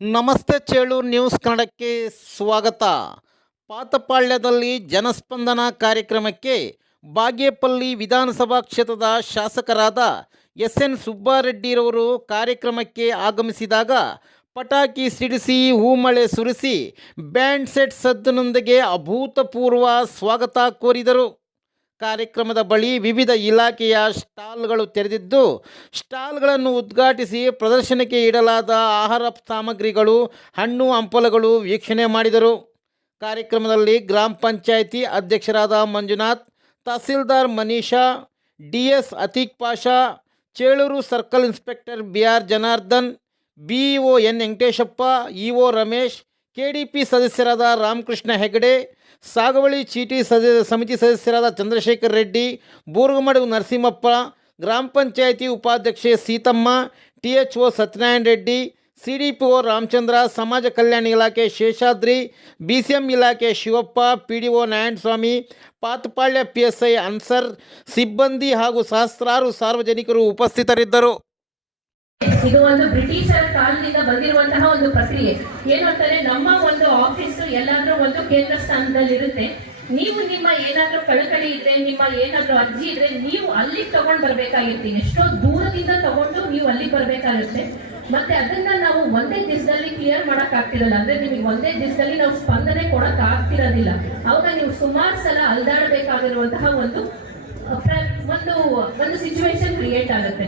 ನಮಸ್ತೆ ಚೇಳು ನ್ಯೂಸ್ ಕನ್ನಡಕ್ಕೆ ಸ್ವಾಗತ. ಪಾತಪಾಳ್ಯದಲ್ಲಿ ಜನಸ್ಪಂದನ ಕಾರ್ಯಕ್ರಮಕ್ಕೆ ಬಾಗೇಪಲ್ಲಿ ವಿಧಾನಸಭಾ ಕ್ಷೇತ್ರದ ಶಾಸಕರಾದ ಎಸ್ ಎನ್ ಸುಬ್ಬಾರೆಡ್ಡಿರವರು ಕಾರ್ಯಕ್ರಮಕ್ಕೆ ಆಗಮಿಸಿದಾಗ ಪಟಾಕಿ ಸಿಡಿಸಿ, ಹೂಮಳೆ ಸುರಿಸಿ, ಬ್ಯಾಂಡ್ ಸೆಟ್ ಸದ್ದಿನೊಂದಿಗೆ ಅಭೂತಪೂರ್ವ ಸ್ವಾಗತ ಕೋರಿದರು. ಕಾರ್ಯಕ್ರಮದ ಬಳಿ ವಿವಿಧ ಇಲಾಖೆಯ ಸ್ಟಾಲ್ಗಳು ತೆರೆದಿದ್ದು, ಸ್ಟಾಲ್ಗಳನ್ನು ಉದ್ಘಾಟಿಸಿ ಪ್ರದರ್ಶನಕ್ಕೆ ಇಡಲಾದ ಆಹಾರ ಸಾಮಗ್ರಿಗಳು, ಹಣ್ಣು ಹಂಪಲುಗಳು ವೀಕ್ಷಣೆ ಮಾಡಿದರು. ಕಾರ್ಯಕ್ರಮದಲ್ಲಿ ಗ್ರಾಮ ಪಂಚಾಯಿತಿ ಅಧ್ಯಕ್ಷರಾದ Manjunath, tahsildar Manisha D S Atiq Pasha, Chelur circle inspector B R Janardhan BEO N. Venkateshappa EO Ramesh, KDP ಸದಸ್ಯರಾದ ರಾಮಕೃಷ್ಣ ಹೆಗಡೆ ಸಾಗುವಳಿ ಚೀಟಿ ಸದ ಸಮಿತಿ ಸದಸ್ಯರಾದ ಚಂದ್ರಶೇಖರ್ ರೆಡ್ಡಿ ಬೂರ್ಗಮಡು ನರಸಿಂಹಪ್ಪ, ಗ್ರಾಮ ಪಂಚಾಯಿತಿ ಉಪಾಧ್ಯಕ್ಷೆ Seethamma T H O Satyanarayana Reddy C D P O Ramachandra, ಸಮಾಜ ಕಲ್ಯಾಣ ಇಲಾಖೆ ಶೇಷಾದ್ರಿ ಬಿ ಸಿ ಎಂ ಇಲಾಖೆ Shivappa P D O Narayanaswamy, Pathapalya P S I Ansar, ಸಿಬ್ಬಂದಿ ಹಾಗೂ ಸಹಸ್ರಾರು ಸಾರ್ವಜನಿಕರು ಉಪಸ್ಥಿತರಿದ್ದರು. ಇದು ಒಂದು ಬ್ರಿಟಿಷರ ಕಾಲದಿಂದ ಬಂದಿರುವಂತಹ ಒಂದು ಪ್ರಕ್ರಿಯೆ. ಏನು ಅಂತಾರೆ ನಮ್ಮ ಒಂದು ಆಫೀಸ್ ಎಲ್ಲಾದ್ರೂ ಒಂದು ಕೇಂದ್ರ ಸ್ಥಾನದಲ್ಲಿ ಇರುತ್ತೆ ನೀವು ನಿಮ್ಮ ಏನಾದ್ರೂ ಕಳಕಳಿ ಇದ್ರೆ, ನಿಮ್ಮ ಏನಾದ್ರೂ ಅರ್ಜಿ ಇದ್ರೆ ನೀವು ಅಲ್ಲಿ ತಗೊಂಡ್ ಬರ್ಬೇಕಾಗಿರುತ್ತೆ. ಎಷ್ಟೋ ದೂರದಿಂದ ತಗೊಂಡು ನೀವು ಅಲ್ಲಿ ಬರ್ಬೇಕಾಗುತ್ತೆ ಮತ್ತೆ ಅದನ್ನ ನಾವು ಒಂದೇ ದಿವಸದಲ್ಲಿ ಕ್ಲಿಯರ್ ಮಾಡಕ್ ಆಗ್ತಿರಲ್ಲ ಅಂದ್ರೆ ನಿಮಗೆ ಒಂದೇ ದಿವಸದಲ್ಲಿ ನಾವು ಸ್ಪಂದನೆ ಕೊಡಕ್ ಆಗ್ತಿರೋದಿಲ್ಲ ಅವಾಗ ನೀವು ಸುಮಾರು ಸಲ ಅಲ್ದಾಡಬೇಕಾಗಿರುವಂತಹ ಒಂದು ಒಂದು ಒಂದು ಸಿಚುವೇಶನ್ ಕ್ರಿಯೇಟ್ ಆಗುತ್ತೆ.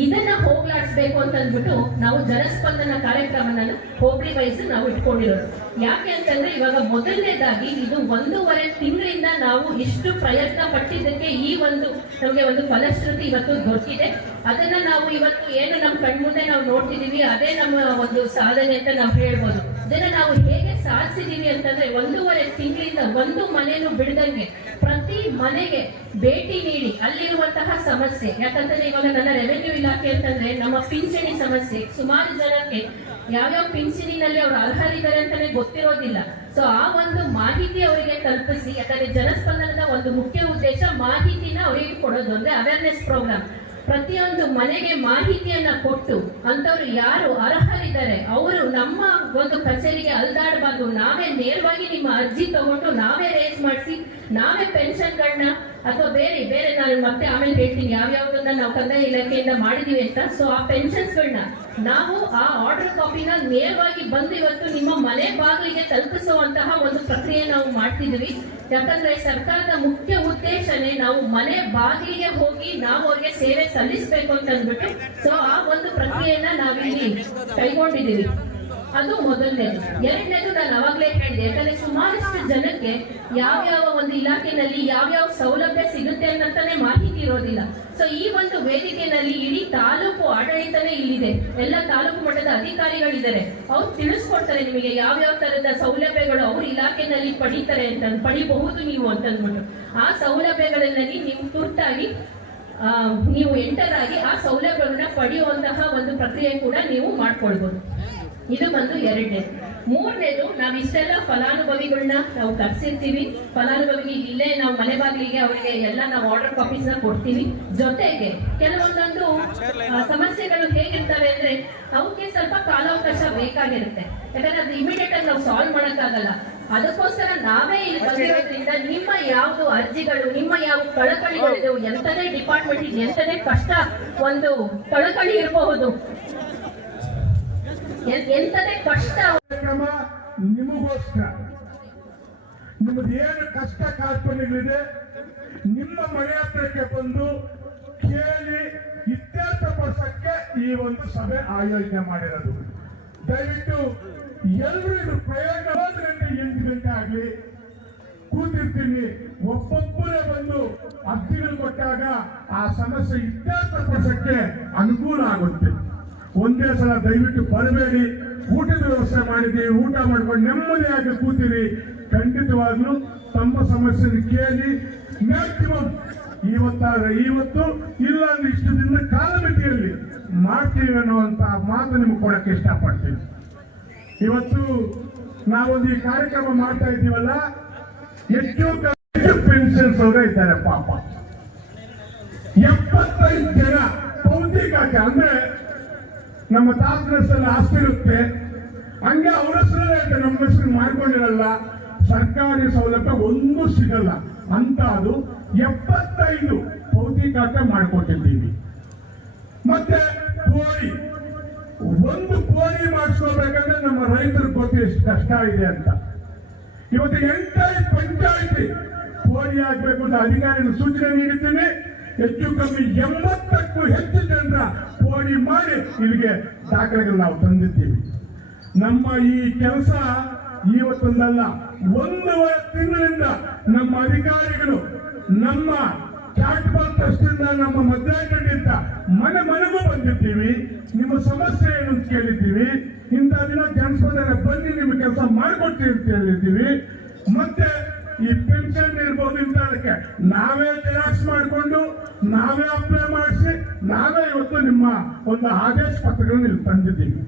ಇದನ್ನ ಹೋಗ್ಲಾಡಿಸ್ಬೇಕು ಅಂತ ಅಂದ್ಬಿಟ್ಟು ನಾವು ಜನಸ್ಪಂದನ ಕಾರ್ಯಕ್ರಮನ ಹೋಬಳಿ ವಯಸ್ಸು ನಾವು ಇಟ್ಕೊಂಡಿರೋದು. ಯಾಕೆ ಅಂತಂದ್ರೆ ಇವಾಗ ಮೊದಲನೇದಾಗಿ ಇದು ಒಂದೂವರೆ ತಿಂಗಳಿಂದ ನಾವು ಇಷ್ಟು ಪ್ರಯತ್ನ ಪಟ್ಟಿದ್ದಕ್ಕೆ ಈ ಒಂದು ನಮಗೆ ಒಂದು ಫಲಶ್ರುತಿ ಇವತ್ತು ದೊರಕಿದೆ. ಅದನ್ನ ನಾವು ಇವತ್ತು ಏನು ನಮ್ಮ ಕಣ್ಮುಂದೆ ನಾವು ನೋಡ್ತಿದ್ದೀವಿ, ಅದೇ ನಮ್ಮ ಒಂದು ಸಾಧನೆ ಅಂತ ನಾವು ಹೇಳ್ಬೋದು. ಇದನ್ನ ನಾವು ಹೇಗೆ ಸಾಧಿಸಿದೀವಿ ಅಂತಂದ್ರೆ ಒಂದೂವರೆ ತಿಂಗಳಿಂದ ಒಂದು ಮನೆಯನ್ನು ಬಿಡದಂಗೆ ಪ್ರತಿ ಮನೆಗೆ ಭೇಟಿ ನೀಡಿ ಅಲ್ಲಿರುವಂತಹ ಸಮಸ್ಯೆ. ಯಾಕಂತಂದ್ರೆ ಇವಾಗ ನನ್ನ ರೆವೆನ್ಯೂ ಇಲಾಖೆ ಅಂತಂದ್ರೆ ನಮ್ಮ ಪಿಂಚಣಿ ಸಮಸ್ಯೆ. ಸುಮಾರು ಜನಕ್ಕೆ ಯಾವ್ಯಾವ ಪಿಂಚಣಿನಲ್ಲಿ ಅವ್ರು ಅರ್ಹರಿದ್ದಾರೆ ಅಂತಾನೆ ಗೊತ್ತಿರೋದಿಲ್ಲ. ಸೊ ಆ ಒಂದು ಮಾಹಿತಿ ಅವರಿಗೆ ತಲುಪಿಸಿ, ಯಾಕಂದ್ರೆ ಜನಸ್ಪಂದನದ ಒಂದು ಮುಖ್ಯ ಉದ್ದೇಶ ಮಾಹಿತಿನ ಅವರಿಗೆ ಕೊಡೋದು ಅಂದ್ರೆ ಅವೇರ್ನೆಸ್ ಪ್ರೋಗ್ರಾಮ್ ಪ್ರತಿಯೊಂದು ಮನೆಗೆ ಮಾಹಿತಿಯನ್ನ ಕೊಟ್ಟು ಅಂತವ್ರು ಯಾರು ಅರ್ಹರಿದ್ದಾರೆ, ಅವರು ನಮ್ಮ ಒಂದು ಕಚೇರಿಗೆ ಅಲ್ದಾಡಬಾರ್ದು. ನಾವೇ ನೇರವಾಗಿ ನಿಮ್ಮ ಅರ್ಜಿ ತಗೊಂಡು ನಾವೇ ರೇಸ್ ಮಾಡಿಸಿ, ನಾವೇ ಪೆನ್ಷನ್ಗಳನ್ನ ಅಥವಾ ಬೇರೆ ಬೇರೆ ನಾನು ಮತ್ತೆ ಆಮೇಲೆ ಹೇಳ್ತೀನಿ. ಯಾವ್ಯಾವ್ದನ್ನ ನಾವು ಕಂದಾಯ ಇಲಾಖೆಯಿಂದ ಮಾಡಿದೀವಿ ಅಂತ ಸೊ ಆ ಪೆನ್ಷನ್ಸ್ಗಳನ್ನ ನಾವು ಆ ಆರ್ಡರ್ ಕಾಪಿನ ನೇರವಾಗಿ ಬಂದು ಇವತ್ತು ನಿಮ್ಮ ಮನೆ ಬಾಗಿಲಿಗೆ ತಲುಪಿಸುವಂತಹ ಒಂದು ಪ್ರಕ್ರಿಯೆ ನಾವು ಮಾಡ್ತಿದ್ವಿ ಯಾಕಂದ್ರೆ ಸರ್ಕಾರದ ಮುಖ್ಯ ಉದ್ದೇಶನೇ ನಾವು ಮನೆ ಬಾಗಿಲಿಗೆ ಹೋಗಿ ನಾವು ಅವ್ರಿಗೆ ಸೇವೆ ಸಲ್ಲಿಸಬೇಕು ಅಂತ ಅಂದ್ಬಿಟ್ಟು ಸೊ ಆ ಒಂದು ಪ್ರಕ್ರಿಯೆಯನ್ನ ನಾವಿಲ್ಲಿ ಕೈಗೊಂಡಿದ್ದೀವಿ. ಅದು ಮೊದಲನೇದು. ಎರಡನೇದು ನಾನು ಅವಾಗಲೇ ಹೇಳಿದೆ, ಯಾಕಂದ್ರೆ ಸುಮಾರಷ್ಟು ಜನಕ್ಕೆ ಯಾವ್ಯಾವ ಒಂದು ಇಲಾಖೆನಲ್ಲಿ ಯಾವ್ಯಾವ ಸೌಲಭ್ಯ ಸಿಗುತ್ತೆ ಅನ್ನಂತಾನೆ ಮಾಹಿತಿ ಇರೋದಿಲ್ಲ. ಸೊ ಈ ಒಂದು ವೇದಿಕೆನಲ್ಲಿ ಇಡೀ ತಾಲೂಕು ಆಡಳಿತನೇ ಇಲ್ಲಿದೆ. ಎಲ್ಲ ತಾಲೂಕು ಮಟ್ಟದ ಅಧಿಕಾರಿಗಳಿದ್ದಾರೆ. ಅವ್ರು ತಿಳಿಸ್ಕೊಡ್ತಾರೆ ನಿಮಗೆ ಯಾವ್ಯಾವ ತರದ ಸೌಲಭ್ಯಗಳು ಅವ್ರ ಇಲಾಖೆನಲ್ಲಿ ಪಡೀತಾರೆ ಅಂತ ಪಡಿಬಹುದು ನೀವು ಅಂತಂದ್ಬಿಟ್ಟು. ಆ ಸೌಲಭ್ಯಗಳಲ್ಲಿ ನೀವು ತುರ್ತಾಗಿ ನೀವು ಎಂಟರ್ ಆಗಿ ಆ ಸೌಲಭ್ಯಗಳನ್ನ ಪಡೆಯುವಂತಹ ಒಂದು ಪ್ರಕ್ರಿಯೆ ಕೂಡ ನೀವು ಮಾಡ್ಕೊಳ್ಬಹುದು ಇದು ಬಂದು ಎರಡನೇ. ಮೂರನೇದು, ನಾವು ಇಷ್ಟೆಲ್ಲ ಫಲಾನುಭವಿಗಳನ್ನ ನಾವು ಕರ್ಸಿರ್ತೀವಿ. ಫಲಾನುಭವಿಗೆ ಇಲ್ಲೇ ನಾವು ಮನೆ ಬಾಗಿಲಿಗೆ ಅವರಿಗೆ ಎಲ್ಲ ನಾವು ಆರ್ಡರ್ ಕಾಪೀಸ್ನ ಕೊಡ್ತೀವಿ. ಜೊತೆಗೆ ಕೆಲವೊಂದೊಂದು ಸಮಸ್ಯೆಗಳು ಹೇಗಿರ್ತವೆ ಅಂದ್ರೆ ಅವಕ್ಕೆ ಸ್ವಲ್ಪ ಕಾಲಾವಕಾಶ ಬೇಕಾಗಿರುತ್ತೆ. ಯಾಕಂದ್ರೆ ಅದು ಇಮಿಡಿಯೇಟ್ ಆಗಿ ನಾವು ಸಾಲ್ವ್ ಮಾಡಕ್ಕಾಗಲ್ಲ. ಅದಕ್ಕೋಸ್ಕರ ನಾವೇ ಇಲ್ಲಿ ಬಂದಿರೋದ್ರಿಂದ ನಿಮ್ಮ ಯಾವ್ದು ಅರ್ಜಿಗಳು, ನಿಮ್ಮ ಯಾವ ಕಳಕಳಿಗಳಿದೆ ಎಂತದೇ ಡಿಪಾರ್ಟ್ಮೆಂಟ್ ಎಂತದೇ ಕಷ್ಟ, ಒಂದು ಕಳಕಳಿ ಇರಬಹುದು. ಎಂತದೇ ಕಷ್ಟ ಕಾರ್ಯಕ್ರಮ ನಿಮಗೋಸ್ಕರ. ನಿಮ್ದು ಏನು ಕಷ್ಟ ಕಾರ್ಪಣ್ಯಗಳಿದೆ ನಿಮ್ಮ ಮನೆ ಹತ್ರಕ್ಕೆ ಬಂದು ಕೇಳಿ ಇತ್ಯರ್ಥಪಡಿಸಕ್ಕೆ ಈ ಒಂದು ಸಭೆ ಆಯೋಜನೆ ಮಾಡಿರೋದು. ದಯವಿಟ್ಟು ಎಲ್ಲರೂ ಇದು ಪ್ರಯೋಜನ ಹೋದ್ರಿಂದ ಎಂಟು ಗಂಟೆ ಆಗ್ಲಿ. ಕೂತಿರ್ತೀನಿ, ಒಬ್ಬೊಬ್ಬರೇ ಬಂದು ಅರ್ಜಿಗಳು ಕೊಟ್ಟಾಗ ಆ ಸಮಸ್ಯೆ ಇತ್ಯರ್ಥಪಡಿಸಕ್ಕೆ ಅನುಕೂಲ ಆಗುತ್ತೆ. ಒಂದೇ ಸಲ ದಯವಿಟ್ಟು ಬರಬೇಡಿ. ಊಟದ ವ್ಯವಸ್ಥೆ ಮಾಡಿದ್ದೀವಿ ಊಟ ಮಾಡ್ಕೊಂಡು ನೆಮ್ಮದಿಯಾಗಿ ಕೂತಿರಿ. ಖಂಡಿತವಾಗ್ಲೂ ತಮ್ಮ ಸಮಸ್ಯೆ ಕೇಳಿ ಮ್ಯಾಕ್ಸಿಮಮ್ ಇವತ್ತಾದ್ರೆ ಇವತ್ತು, ಇಲ್ಲ ಅಂದ್ರೆ ಇಷ್ಟು ದಿನ ಕಾಲಮಿತಿಯಲ್ಲಿ ಮಾಡ್ತೀವಿ ಅನ್ನುವಂತ ಮಾತು ನಿಮ್ಗೆ ಕೊಡಕ್ಕೆ ಇಷ್ಟಪಡ್ತೀನಿ. ಇವತ್ತು ನಾವೊಂದು ಈ ಕಾರ್ಯಕ್ರಮ ಮಾಡ್ತಾ ಇದ್ದೀವಲ್ಲ ಎಷ್ಟು ಪೆನ್ಷನ್ಸ್ ಅವರೇ ಇದ್ದಾರೆ ಪಾಪ. ಎಪ್ಪತ್ತೈದು ಜನ ಭೌತಿಕ ಅಂದ್ರೆ ನಮ್ಮ ತಾತನ ಆಸ್ತಿ ಇರುತ್ತೆ. ಹಂಗೆ ಅವ್ರ ಇರುತ್ತೆ. ನಮ್ಮ ಹೆಸರು ಮಾಡ್ಕೊಂಡಿರಲ್ಲ. ಸರ್ಕಾರಿ ಸೌಲಭ್ಯ ಒಂದು ಸಿಗಲ್ಲ. ಅಂತ ಅದು ಎಪ್ಪತ್ತೈದು ಭೌತಿಕಾಟ ಮಾಡ್ಕೊಟ್ಟಿದ್ದೀವಿ. ಮತ್ತೆ ಕೋರಿ ಒಂದು ಕೋರಿ ಮಾಡಿಸ್ಕೋಬೇಕಂದ್ರೆ ನಮ್ಮ ರೈತರು ಗೊತ್ತಿ ಎಷ್ಟು ಕಷ್ಟ ಇದೆ ಅಂತ. ಇವತ್ತು ಎಂಟೈದು ಪಂಚಾಯತಿ ಕೋರಿ ಆಗ್ಬೇಕು ಅಂತ ಅಧಿಕಾರಿಗಳು ಸೂಚನೆ ನೀಡಿದ್ದೀನಿ. ಹೆಚ್ಚು ಕಮ್ಮಿ ಎಂಬತ್ತಕ್ಕೂ ಹೆಚ್ಚು ಜನರ ಕೋರಿ ಮಾಡಿ ಇಲ್ಲಿಗೆ ದಾಖಲೆಗಳು ನಾವು ತಂದಿದ್ದೀವಿ. ನಮ್ಮ ಈ ಕೆಲಸ ಇವತ್ತೊಂದಲ್ಲ, ಒಂದೂವರೆ ತಿಂಗಳಿಂದ ನಮ್ಮ ಅಧಿಕಾರಿಗಳು, ನಮ್ಮ ಚಾಟ್ಬಾಲ್ ಟ್ರಸ್ಟಿಂದ ನಮ್ಮ ಮಧ್ಯಾಹ್ನದಿಂದ ಮನೆ ಮನೆಗೂ ಬಂದಿದ್ದೀವಿ. ನಿಮ್ಮ ಸಮಸ್ಯೆ ಏನು ಅಂತ ಕೇಳಿದ್ದೀವಿ. ಇಂಥ ದಿನ ಜನಸ್ಪಂದನೆ ಬನ್ನಿ ನಿಮ್ಮ ಕೆಲಸ ಮಾಡಿಕೊಡ್ತೀವಿ ಅಂತ ಹೇಳಿದ್ದೀವಿ. ಮತ್ತೆ ಈ ಪೆನ್ಷನ್ ಇರ್ಬೋದು ಇಂಥದಕ್ಕೆ ನಾವೇ ಜೆರಾಕ್ಸ್ ಮಾಡಿಕೊಂಡು ನಾವೇ ಅಪ್ಲೈ ಮಾಡಿಸಿ, ನಾವೇ ಇವತ್ತು ನಿಮ್ಮ ಒಂದು ಆದೇಶ ಪತ್ರಗಳನ್ನು ಇಲ್ಲಿ ತಂದಿದ್ದೀವಿ.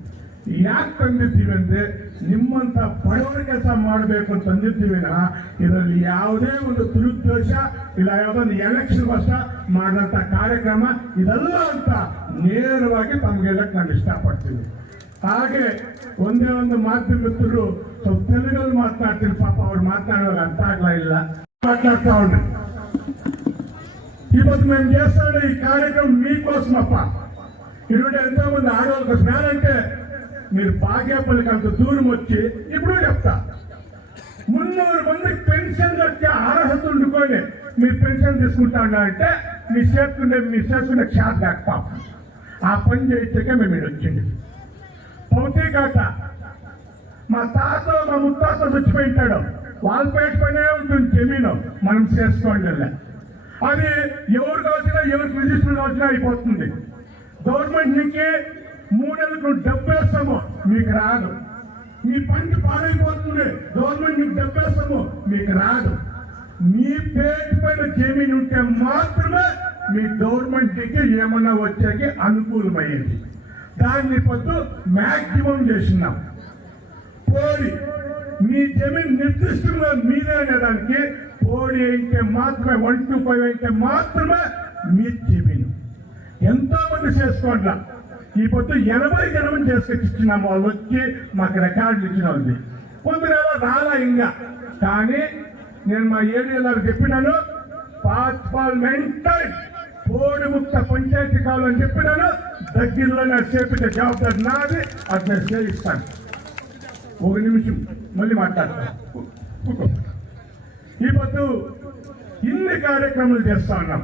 ಯಾಕೆ ತಂದಿದ್ದೀವಿ ಅಂದ್ರೆ ನಿಮ್ಮಂತ ಬಡವರ ಕೆಲಸ ಮಾಡಬೇಕು ಅಂತ ನಾ ಇದರಲ್ಲಿ ಯಾವುದೇ ಒಂದು ದುರುದ್ದೇಶ ಇಲ್ಲ, ಯಾವುದೋ ಒಂದು ಎಲೆಕ್ಷನ್ ವರ್ಷ ಮಾಡಿದಂಥ ಕಾರ್ಯಕ್ರಮ, ಇದೆಲ್ಲ ಅಂತ ನೇರವಾಗಿ ತಮಗೆಲ್ಲಕ್ಕೆ ನಾನು ಇಷ್ಟಪಡ್ತೀನಿ ಹಾಗೆ ಒಂದೇ ಒಂದು ಮಾಧ್ಯಮಿತ್ರರು ಸ್ವಲ್ಪ ತೆಲುಗಲ್ಲಿ ಮಾತನಾಡ್ತೀನಿ, ಪಾಪ ಅವ್ರು ಮಾತನಾಡುವಾಗ ಅರ್ಥ ಆಗ್ಲಾ ಇಲ್ಲ. ಮಾತನಾಡ್ತಾ ಅವ್ರಿ ఈరోజు మేము చేస్తాడు ఈ కార్యక్రమం మీకోసం అప్ప. ఇటువంటి ఎంతో మంది ఆడవాళ్ళకి వచ్చినారంటే మీరు బాగేపల్లికి అంత దూరం వచ్చి ఇప్పుడు చెప్తా. మున్నూరు మంది పెన్షన్ వచ్చే అర్హత ఉండుకొని మీరు పెన్షన్ తీసుకుంటా ఉన్నారంటే మీ చేసుకుంటే మీ చేసుకునే క్షాప్ కాకపో. ఆ పని చేయించకే మేము ఇక్కడ వచ్చింది. పోతే కాక మా తాత మా ముత్తాత చచ్చిపోయింటాడు వాళ్ళ పేట పనే ఉంటుంది జమీను. మనం చేసుకోండి అది ఎవరికి వచ్చినా ఎవరికి రిజిస్టర్ వచ్చినా అయిపోతుంది. గవర్నమెంట్ నుంచి మూడేళ్ళకు డబ్బేస్తాము మీకు రాదు. మీ పనికి పాడైపోతుంది. గవర్నమెంట్ మీకు డబ్బేస్తాము మీకు రాదు. మీ పేరు పైన జమీన్ ఉంటే మాత్రమే మీ గవర్నమెంట్కి ఏమన్నా వచ్చేకి అనుకూలమయ్యేది దాన్ని పొద్దు మాక్సిమం చేసినాం. పోయి మీ జమీన్ నిర్దిష్టంగా మీదే అనేదానికి ఓడి అయితే మాత్రమే వన్ టు ఫైవ్ అయితే మాత్రమే ಮಾತ್ರ మిర్చి ఎంతో ఎంతోమంది చేసుకోవట్లా. ఈ పొద్దు ఎనభై జనం చేసుకొచ్చినాము వాళ్ళు వచ్చి మాకు రికార్డులు ఇచ్చిన ఉంది కొందరు రాలా ఇంకా. కానీ నేను మా ఏరియాలో చెప్పినాను పార్లమెంటల్ పోడు ముక్త పంచాయతీ కావాలని చెప్పినాను దగ్గరలో నాకు చేపించే జవాబుదారి నాది అది నేను చేయిస్తాను. ఒక నిమిషం మళ్ళీ మాట్లాడతాను. ఈ పొద్దు ఇన్ని కార్యక్రమాలు చేస్తా ఉన్నాం.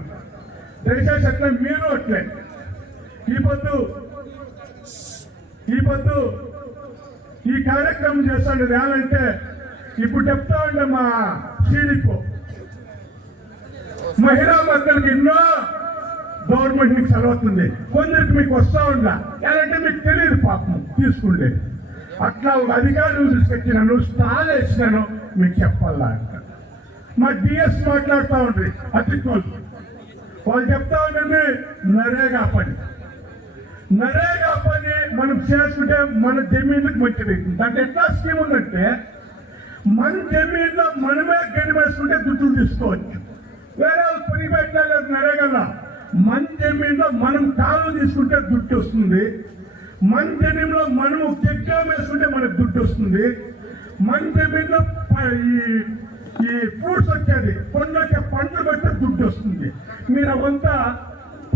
దయచేసి అట్లా మీరు అట్లే. ఈ పొద్దు ఈ పొద్దు ఈ కార్యక్రమం చేస్తాడు ఏమంటే ఇప్పుడు చెప్తా ఉండే మా సీడిపో మహిళా మద్దతులకు ఎన్నో గవర్నమెంట్ మీకు చదవుతుంది కొందరికి మీకు వస్తా ఉందా ఎలాంటి మీకు తెలియదు పాపం. తీసుకుండే అట్లా ఒక అధికారులు తీసుకొచ్చినాను స్టాల్ వేసినాను మీకు చెప్పాలా? మా డిఎస్ మాట్లాడుతూ ఉండ్రి అతిథులు వాళ్ళు చెప్తా ఉండండి నరేగా పని నరేగా పని మనం చేసుకుంటే మన జమీన్లకు మంచిది. దాంట్లో ఎట్లా స్కీమ్ ఉందంటే మన జమీన్లో మనమే గడి వేసుకుంటే దుడ్డులు తీసుకోవచ్చు. వేరే వాళ్ళు పని పెట్టలేదు నరేగల్లా మన జమీన్లో మనం కాలు తీసుకుంటే దుడ్డు వస్తుంది. మన జమీన్లో మనము చెక్కా వేసుకుంటే మనకు దుడ్డు వస్తుంది. మన జమీన్లో ఈ ఈ ఫ్రూట్స్ వచ్చేది. పండ్లు వచ్చే పండ్లు పెడితే దుడ్డు వస్తుంది. మీరు అవంతా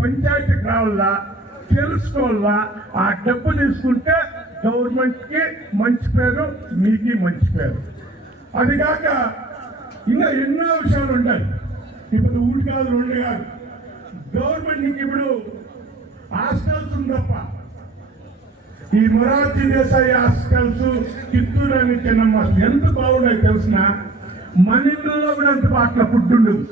పంచాయతీకి రావాలా తెలుసుకోవాలా ఆ డబ్బు తీసుకుంటే గవర్నమెంట్కి మంచి పేరు మీకు మంచి పేరు. అది కాక ఇంకా ఎన్నో విషయాలు ఉంటాయి ఇప్పుడు ఊటి కాదు రెండు కాదు. గవర్నమెంట్ నీకు ఇప్పుడు హాస్టల్స్ ఉందప్ప ఈ మొరార్జీ దేశాయి హాస్టల్స్ కిత్తూరు అని చిన్నమ్మ ఎంత బాగున్నాయి తెలిసిన మన ఇళ్ళలో కూడా అంత పాటల ఫుడ్ ఉండదు.